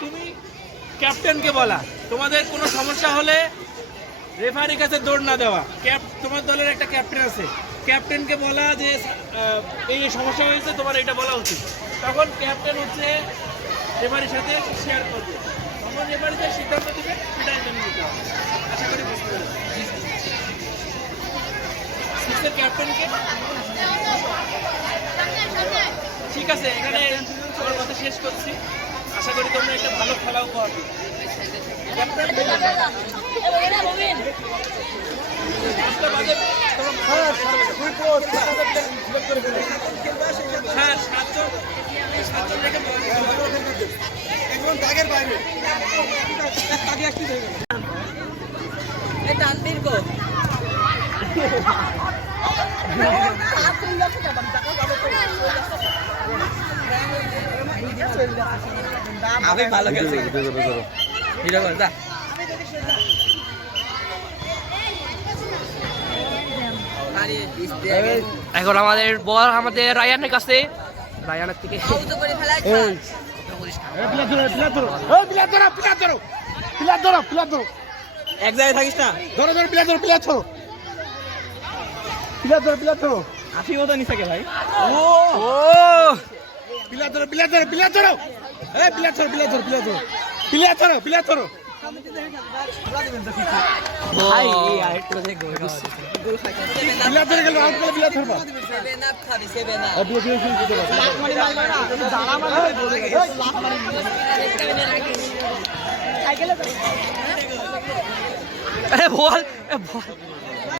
তুমি ক্যাপ্টেনকে বলা তোমাদের কোনো সমস্যা হলে রেফারির কাছে দৌড় না দেওয়া। তোমার দলের একটা ক্যাপ্টেন আছে, ক্যাপ্টেনকে বলা যে এই সমস্যা হয়েছে, তোমার এটা বলা উচিত। তখন ক্যাপ্টেন হচ্ছে রেফারির সাথে শেয়ার করবে, তখন রেফারি যে সিদ্ধান্ত দেবে সেটাই মেনে নিতে হবে। আশা করি বুঝতে পেরেছি। সিক্সের ক্যাপ্টেনকে ঠিক আছে, এখানে আমার কথা শেষ করছি। আশা করি তোমরা একটা ভালো খেলাও করবে। হ্যাঁ, সাতজন রেখে একদম দাগের বাইরে আমি ভালো খেলছি। এখন আমাদের বল আমাদের রায়ানের কাছে, রায়ানের থেকে এক জায়গায় থাকিস না, ধরো ধরো প্লেয়ার ধরো, প্লেয়ার ধরো, প্লেয়ার ধরো, প্লেয়ার ধরো। আশি মতো নিছে কে ভাই? ও প্লেয়ার ধরো, প্লেয়ার ধরো, প্লেয়ার ধরো, এই প্লেয়ার ধরো, প্লেয়ার ধরো, প্লেয়ার ধরো, প্লেয়ার ধরো, প্লেয়ার ধরো। ভাই আরেকটু দেখো প্লেয়ার ধরে গেল, আউট করলে প্লেয়ার ধরবা। বল